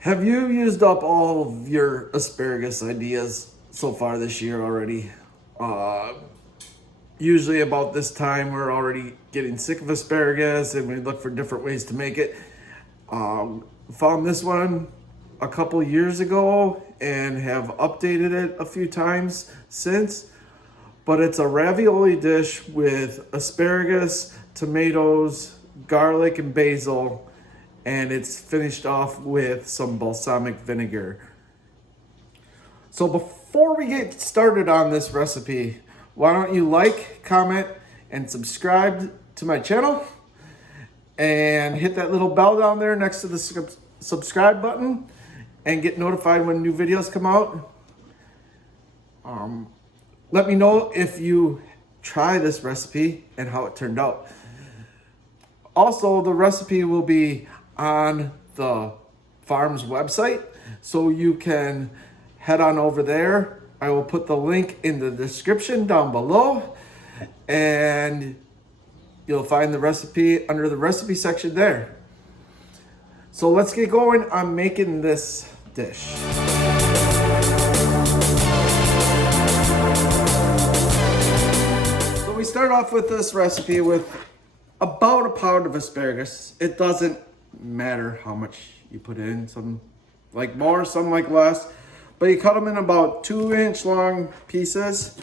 Have you used up all of your asparagus ideas so far this year already? Uh, Usually about this time we're already getting sick of asparagus and we look for different ways to make it. Found this one a couple years ago and have updated it a few times since. But it's a ravioli dish with asparagus, tomatoes, garlic, and basil, and it's finished off with some balsamic vinegar. So before we get started on this recipe, why don't you like, comment, and subscribe to my channel, and hit that little bell down there next to the subscribe button and get notified when new videos come out. Let me know if you try this recipe and how it turned out. Also, the recipe will be on the farm's website, so you can head on over there. I will put the link in the description down below, and you'll find the recipe under the recipe section there. So let's get going on making this dish. So we start off with this recipe with about a pound of asparagus. It doesn't matter how much you put in, some like more, some like less, but you cut them in about 2-inch long pieces.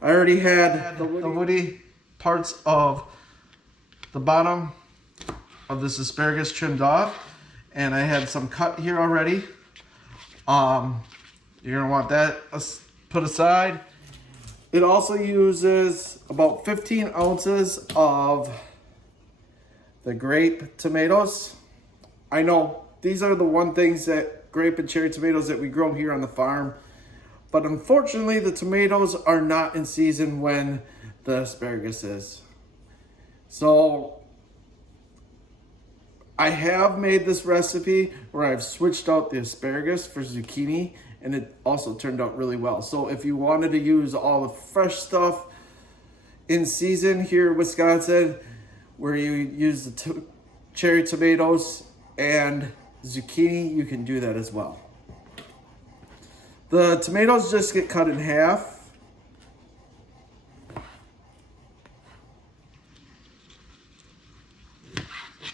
I already had the woody parts of the bottom of this asparagus trimmed off, and I had some cut here already. You're gonna want that put aside. It also uses about 15 ounces of the grape tomatoes. I know these are the one things that grape and cherry tomatoes that we grow here on the farm, but unfortunately the tomatoes are not in season when the asparagus is. So I have made this recipe where I've switched out the asparagus for zucchini, and it also turned out really well. So if you wanted to use all the fresh stuff in season here in Wisconsin, where you use the cherry tomatoes and zucchini, you can do that as well. The tomatoes just get cut in half.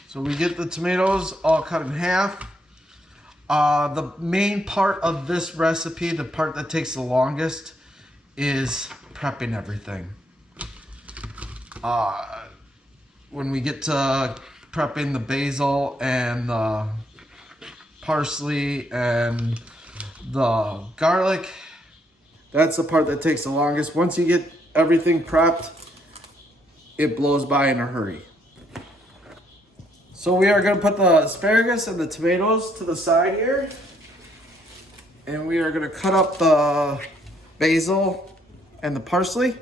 So we get the tomatoes all cut in half. The main part of this recipe, the part that takes the longest, is prepping everything. When we get to prepping the basil and the parsley and the garlic, that's the part that takes the longest. Once you get everything prepped, it blows by in a hurry. So we are going to put the asparagus and the tomatoes to the side here, and we are going to cut up the basil and the parsley.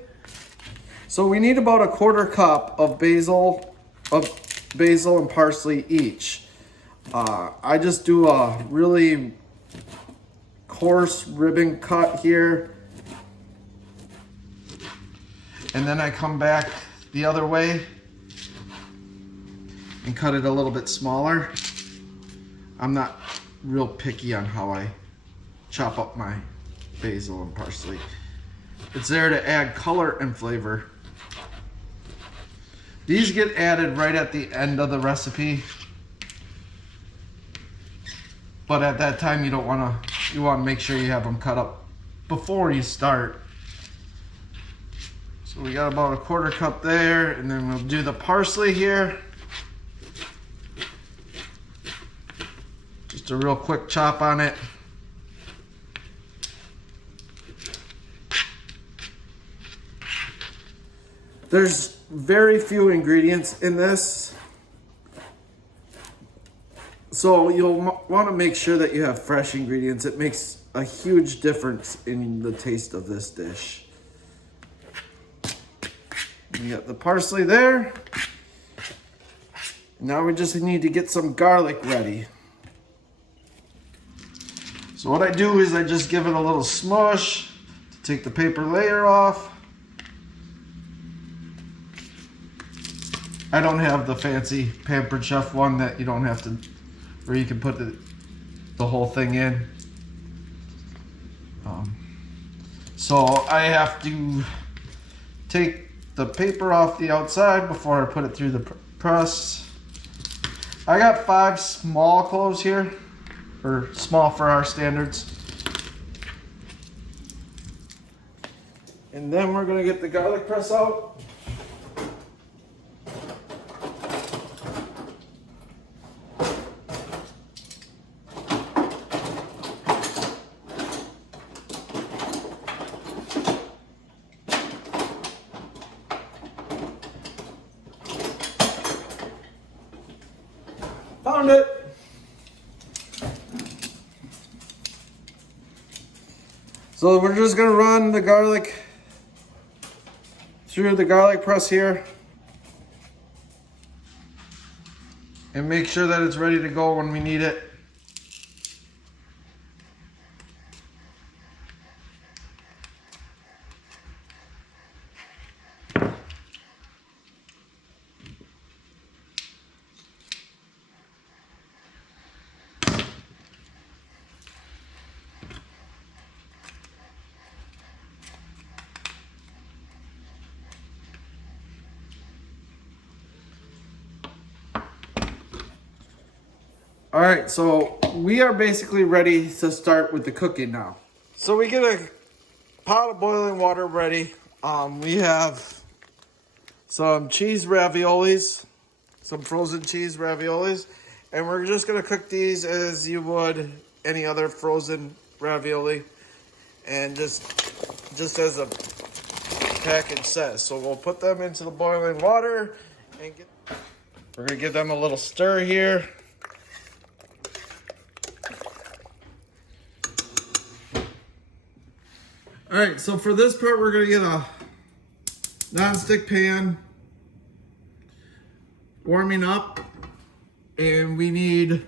So we need about a 1/4 cup of basil and parsley each. I just do a really coarse ribbon cut here, and then I come back the other way and cut it a little bit smaller. I'm not real picky on how I chop up my basil and parsley. It's there to add color and flavor. These get added right at the end of the recipe, but at that time you want to make sure you have them cut up before you start. So we got about a 1/4 cup there, and then we'll do the parsley here. Just a real quick chop on it. There's very few ingredients in this, so you'll want to make sure that you have fresh ingredients. It makes a huge difference in the taste of this dish. You got the parsley there. Now we just need to get some garlic ready. So what I do is I just give it a little smush to take the paper layer off. I don't have the fancy Pampered Chef one that you don't have to, where you can put it the whole thing in. So I have to take the paper off the outside before I put it through the press. I got 5 small cloves here, or small for our standards. And then we're gonna get the garlic press out. Found it. So we're just gonna run the garlic through the garlic press here and make sure that it's ready to go when we need it. All right, so we are basically ready to start with the cooking now. So we get a pot of boiling water ready. We have some cheese raviolis, some frozen cheese raviolis, and we're just gonna cook these as you would any other frozen ravioli, and just as a package says. So we'll put them into the boiling water and we're gonna give them a little stir here. All right, so for this part, we're gonna get a non-stick pan warming up, and we need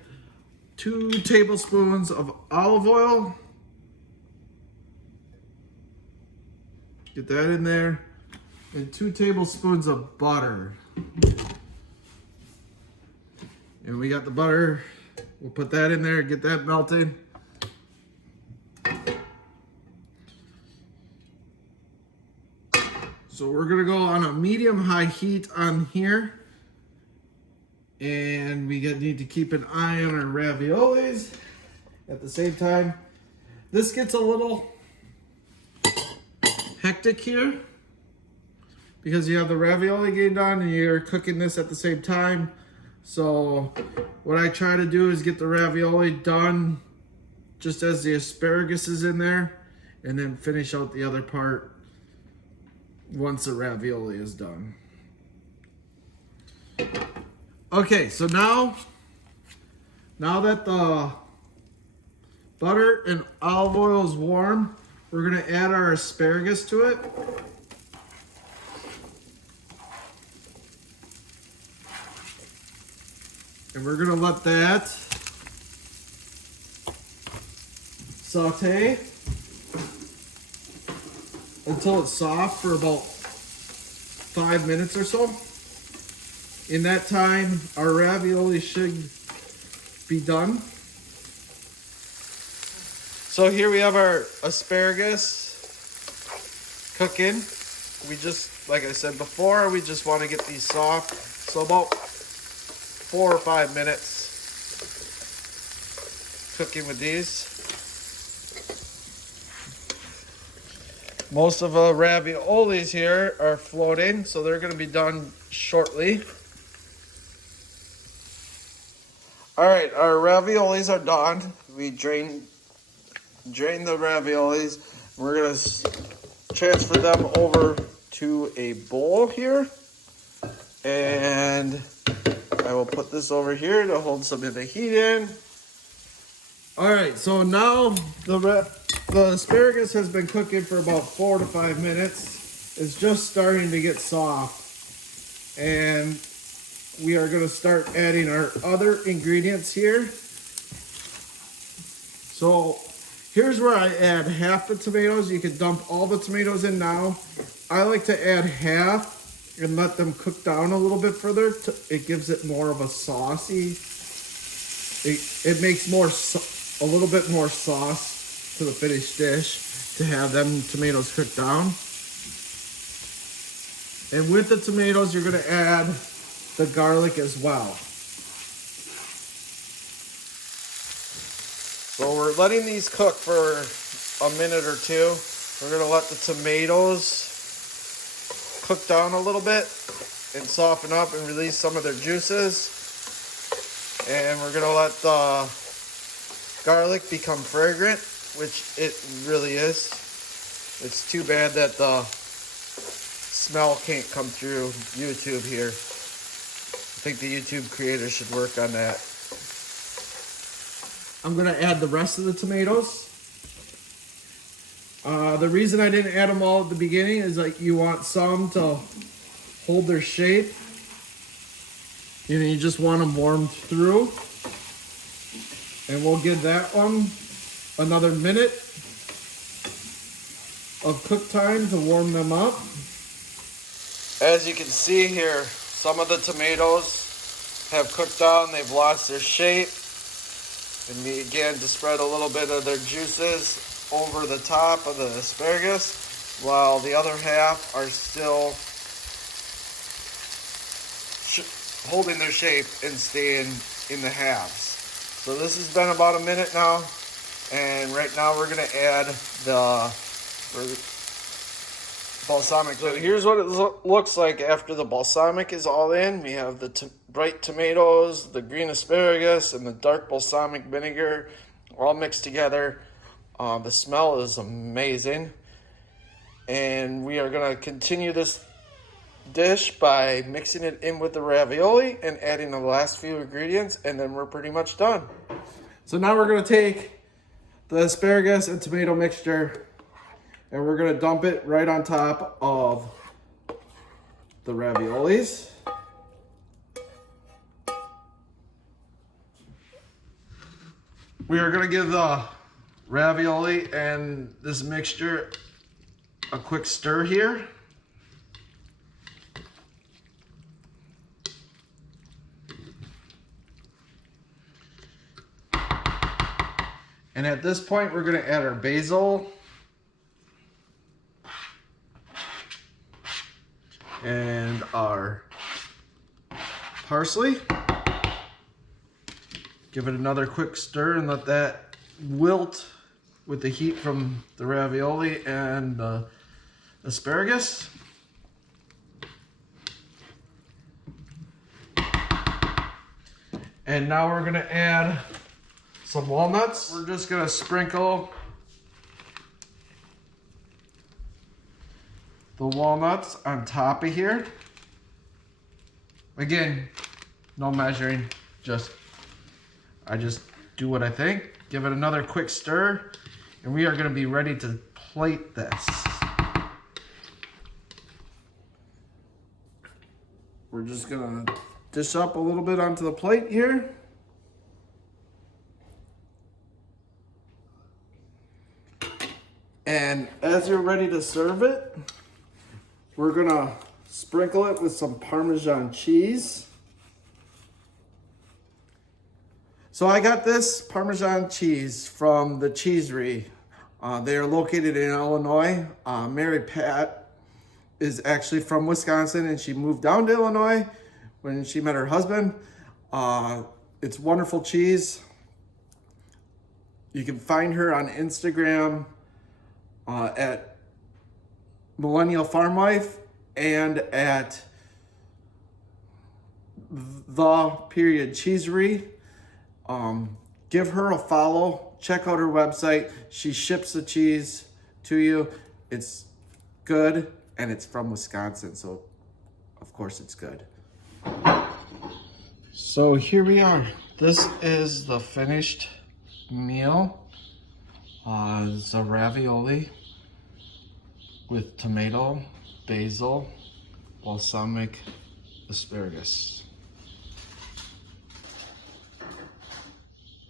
2 tablespoons of olive oil. Get that in there, and 2 tablespoons of butter. And we got the butter. We'll put that in there, get that melting. So we're gonna go on a medium-high heat on here. And we need to keep an eye on our raviolis at the same time. This gets a little hectic here because you have the ravioli getting done and you're cooking this at the same time. So what I try to do is get the ravioli done just as the asparagus is in there, and then finish out the other part once the ravioli is done. Okay, so now that the butter and olive oil is warm, we're gonna add our asparagus to it. And we're gonna let that saute until it's soft for about 5 minutes or so. In that time, our ravioli should be done. So here we have our asparagus cooking. We just, like I said before, we just want to get these soft. So about 4 or 5 minutes cooking with these. Most of the raviolis here are floating, so they're going to be done shortly. All right, our raviolis are done. We drain the raviolis. We're going to transfer them over to a bowl here. And I will put this over here to hold some of the heat in. All right, so now the asparagus has been cooking for about 4 to 5 minutes. It's just starting to get soft. And we are going to start adding our other ingredients here. So here's where I add half the tomatoes. You can dump all the tomatoes in now. I like to add half and let them cook down a little bit further. It gives it more of a saucy, it makes more a little bit more sauce to the finished dish to have them tomatoes cooked down. And with the tomatoes, you're gonna add the garlic as well. So we're letting these cook for a minute or two. We're gonna let the tomatoes cook down a little bit and soften up and release some of their juices. And we're gonna let the garlic become fragrant, which it really is. It's too bad that the smell can't come through YouTube here. I think the YouTube creators should work on that. I'm gonna add the rest of the tomatoes. The reason I didn't add them all at the beginning is like you want some to hold their shape. You know, you just want them warmed through. And we'll give that one another minute of cook time to warm them up. As you can see here, some of the tomatoes have cooked down, they've lost their shape, and began to spread a little bit of their juices over the top of the asparagus, while the other half are still holding their shape and staying in the halves. So this has been about a minute now, and right now we're going to add the balsamic. So here's what it looks like after the balsamic is all in. We have the bright tomatoes, the green asparagus, and the dark balsamic vinegar all mixed together. The smell is amazing. And we are going to continue this dish by mixing it in with the ravioli and adding the last few ingredients, and then we're pretty much done. So now we're going to take the asparagus and tomato mixture and we're going to dump it right on top of the raviolis. We are going to give the ravioli and this mixture a quick stir here. And at this point, we're going to add our basil and our parsley. Give it another quick stir and let that wilt with the heat from the ravioli and the asparagus. And now we're going to add some walnuts. We're just going to sprinkle the walnuts on top of here. Again, no measuring, I just do what I think. Give it another quick stir, and we are going to be ready to plate this. We're just going to dish up a little bit onto the plate here. And as you're ready to serve it, we're gonna sprinkle it with some Parmesan cheese. So I got this Parmesan cheese from the Cheesery. They are located in Illinois. Mary Pat is actually from Wisconsin, and she moved down to Illinois when she met her husband. It's wonderful cheese. You can find her on Instagram at Millennial Farm Life and at Cheesery. Give her a follow. Check out her website. She ships the cheese to you. It's good, and it's from Wisconsin, so of course it's good. So here we are. This is the finished meal. It's a ravioli with tomato, basil, balsamic, asparagus.